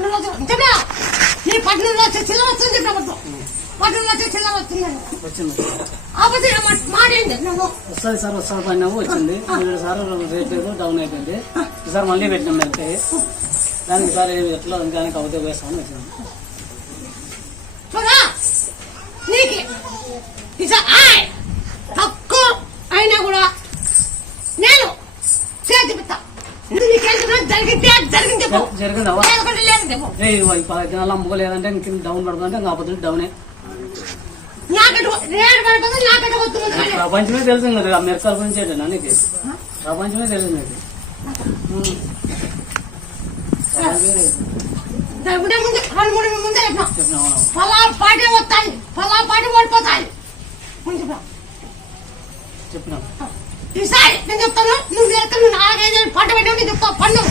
పన్నులు చెప్పినా నీ పన్నులు వచ్చే చిల్లర వస్తుంది చెప్పిన పన్నులు వచ్చే చిల్లర వచ్చింది మాట ఏంటి నువ్వు వస్తుంది సార్ వస్తాను పడినావు వచ్చింది 7 సార్లు రేట్ లేదు డౌన్ అయిపోయింది ఈసారి మళ్ళీ పెట్టినాం వెళ్తే దానికి సార్ ఎట్లా దానికి అవుతే వేస్తామని వచ్చినాం నీకు తక్కువ అయినా కూడా నేను చేతి పెడతా జరిగిందవా అమ్ముకోలేదంటే ఇంక డౌన్ పడుతుందంటే ఇంకా అబద్ధం డౌనే ప్రపంచమే తెలిసింది కదా మిరకాల గురించి ఏంటన్నా నీకు ప్రపంచమే తెలిసింది పాటి వస్తాయి పాటి ఓడిపోతాయి చెప్పినా ఈసారి నేను చెప్తాను నువ్వు 4-5 పంట పెట్టావు చెప్తావు పన్ను